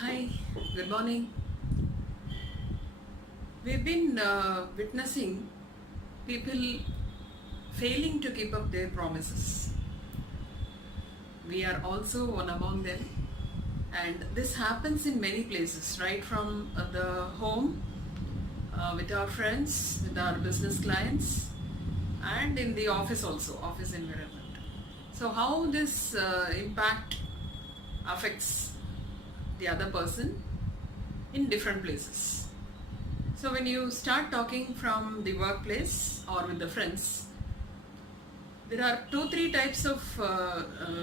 Hi, good morning. We've been witnessing people failing to keep up their promises. We are also one among them, and this happens in many places, right from the home, with our friends, with our business clients, and in the office also, office environment. So, how this impact affects the other person in different places. So when you start talking from the workplace or with the friends, there are three types of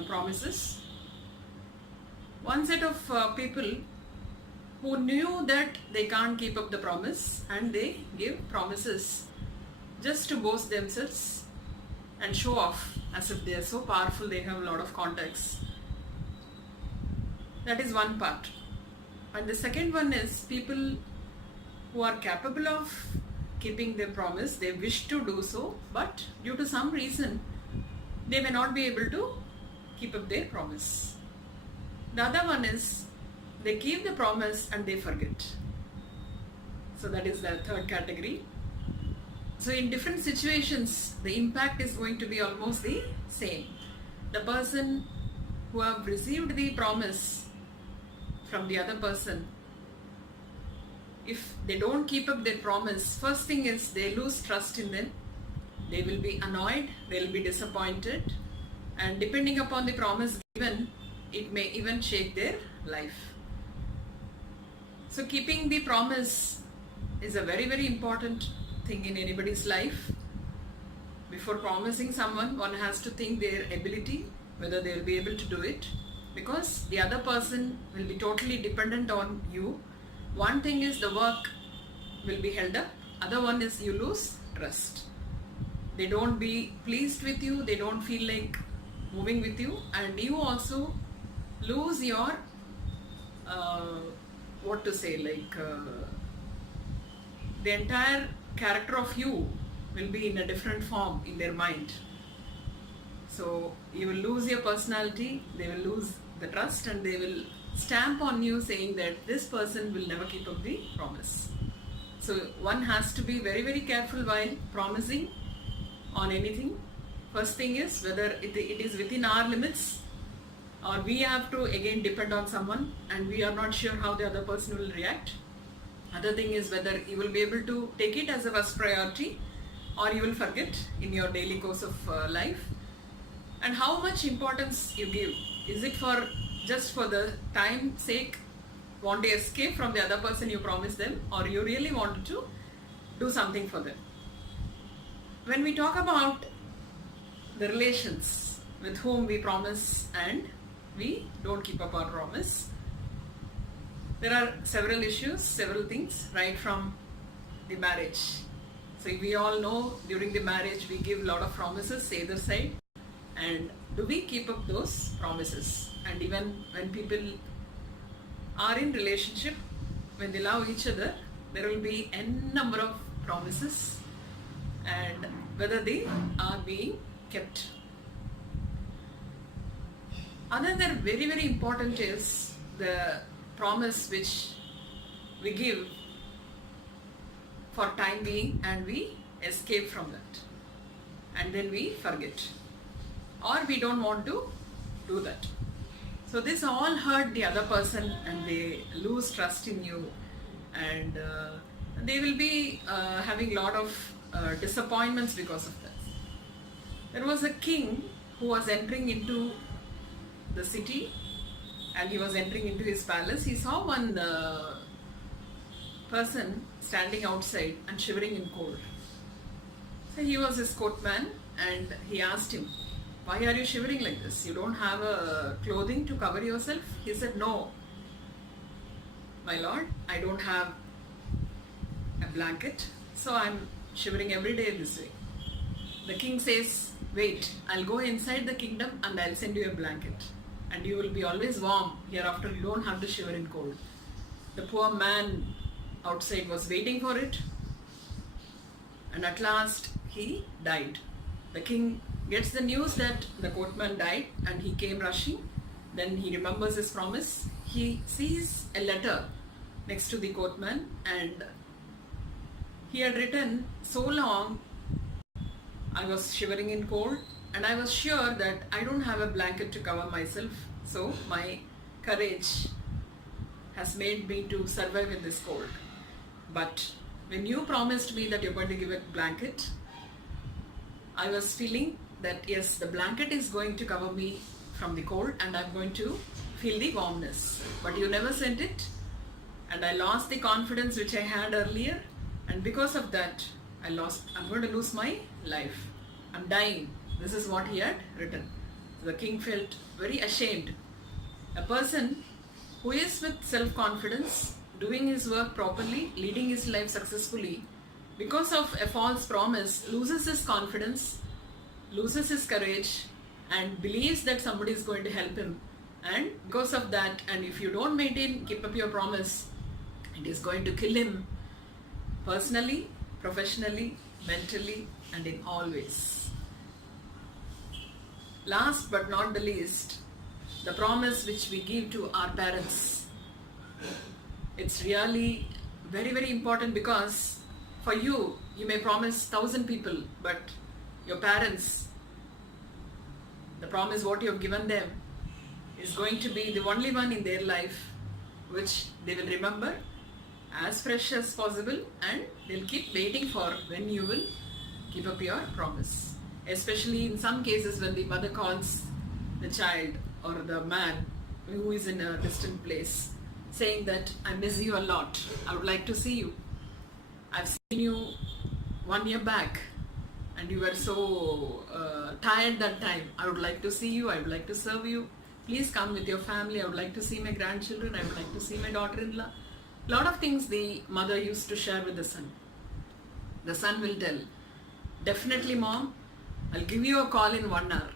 promises. One set of people who knew that they can't keep up the promise and they give promises just to boast themselves and show off as if they are so powerful, they have a lot of contacts. That is one part. And the second one is people who are capable of keeping their promise, they wish to do so, but due to some reason, they may not be able to keep up their promise. The other one is they keep the promise and they forget. So that is the third category. So in different situations, the impact is going to be almost the same. The person who have received the promise from the other person, if they don't keep up their promise, first thing is they lose trust in them. They will be annoyed, they'll be disappointed, and depending upon the promise given, it may even shake their life. So keeping the promise is a very, very important thing in anybody's life. Before promising someone, one has to think their ability, whether they will be able to do it, because the other person will be totally dependent on you. One thing is the work will be held up, other one is you lose trust. They don't be pleased with you, they don't feel like moving with you, and you also lose your the entire character of you will be in a different form in their mind. So you will lose your personality, they will lose the trust, and they will stamp on you saying that this person will never keep up the promise. So one has to be very, very careful while promising on anything. First thing is whether it is within our limits, or we have to again depend on someone and we are not sure how the other person will react. Other thing is whether you will be able to take it as a first priority or you will forget in your daily course of life. And how much importance you give. Is it for just for the time sake, want to escape from the other person you promised them, or you really want to do something for them? When we talk about the relations with whom we promise and we don't keep up our promise, there are several issues, several things, right from the marriage. So we all know during the marriage we give a lot of promises either side, and do we keep up those promises? And even when people are in relationship, when they love each other, there will be n number of promises, and whether they are being kept. Another very, very important is the promise which we give for time being and we escape from that, and then we forget, or we don't want to do that. So this all hurt the other person and they lose trust in you, and they will be having a lot of disappointments because of that. There was a king who was entering into the city and he was entering into his palace. He saw one person standing outside and shivering in cold. So he was his courtman and he asked him, "Why are you shivering like this? You don't have a clothing to cover yourself?" He said, "No, my lord, I don't have a blanket, so I'm shivering every day this way." The king says, "Wait, I'll go inside the kingdom and I'll send you a blanket and you will be always warm. Hereafter you don't have to shiver in cold." The poor man outside was waiting for it, and at last he died. The king gets the news that the courtman died and he came rushing Then he remembers his promise. He sees a letter next to the coachman, and he had written, so long I was shivering in cold, and I was sure that I don't have a blanket to cover myself, so my courage has made me to survive in this cold. But when you promised me that you're going to give a blanket, I was feeling that yes, the blanket is going to cover me from the cold and I'm going to feel the warmness. But you never sent it, and I lost the confidence which I had earlier, and because of that I'm going to lose my life. I'm dying. This is what he had written. So the king felt very ashamed. A person who is with self-confidence, doing his work properly, leading his life successfully, because of a false promise, loses his confidence, loses his courage, and believes that somebody is going to help him. And because of that, and if you don't keep up your promise, it is going to kill him personally, professionally, mentally, and in all ways. Last but not the least, the promise which we give to our parents. It's really very, very important, because for you may promise 1,000 people, but your parents, the promise what you have given them is going to be the only one in their life which they will remember as fresh as possible, and they'll keep waiting for when you will keep up your promise. Especially in some cases when the mother calls the child or the man who is in a distant place, saying that I miss you a lot, I would like to see you. I've seen you 1 year back and you were so tired that time. I would like to see you, I would like to serve you. Please come with your family. I would like to see my grandchildren, I would like to see my daughter-in-law. Lot of things the mother used to share with the son. The son will tell, definitely mom, I'll give you a call in 1 hour.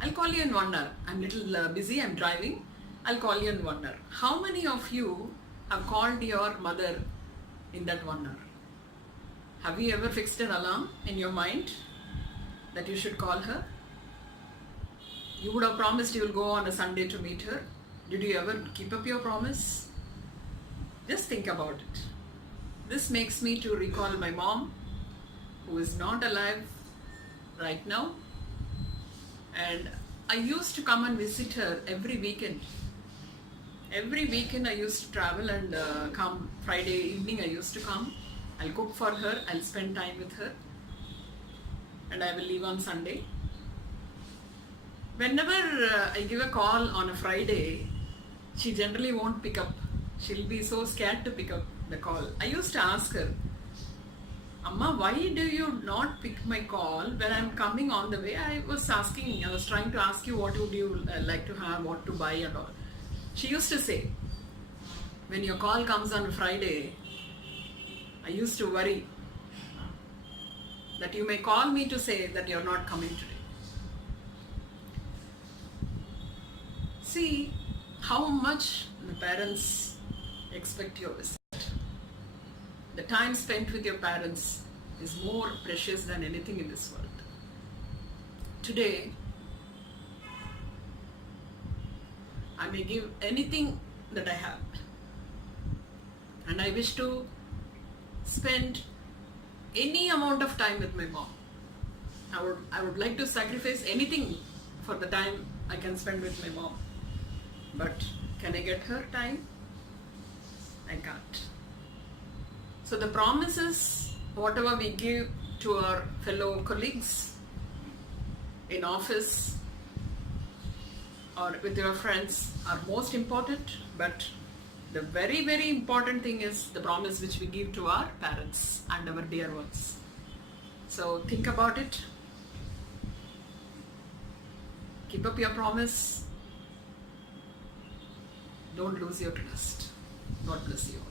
I'll call you in 1 hour. I'm little busy, I'm driving. I'll call you in 1 hour. How many of you have called your mother in that 1 hour? Have you ever fixed an alarm in your mind that you should call her? You would have promised you will go on a Sunday to meet her. Did you ever keep up your promise? Just think about it. This makes me to recall my mom, who is not alive right now, and I used to come and visit her every weekend. Every weekend I used to travel and come. Friday evening I used to come. I'll cook for her, I'll spend time with her, and I will leave on Sunday. Whenever I give a call on a Friday, she generally won't pick up. She'll be so scared to pick up the call. I used to ask her, Amma, why do you not pick my call when I'm coming on the way? I was trying to ask you what would you like to have, what to buy and all. She used to say, when your call comes on Friday, I used to worry that you may call me to say that you're not coming today. See how much the parents expect your visit. The time spent with your parents is more precious than anything in this world. Today, I may give anything that I have, and I wish to spend any amount of time with my mom. I would like to sacrifice anything for the time I can spend with my mom. But can I get her time? I can't. So the promises, whatever we give to our fellow colleagues in office or with your friends are most important, but the very, very important thing is the promise which we give to our parents and our dear ones. So think about it. Keep up your promise. Don't lose your trust. God bless you all.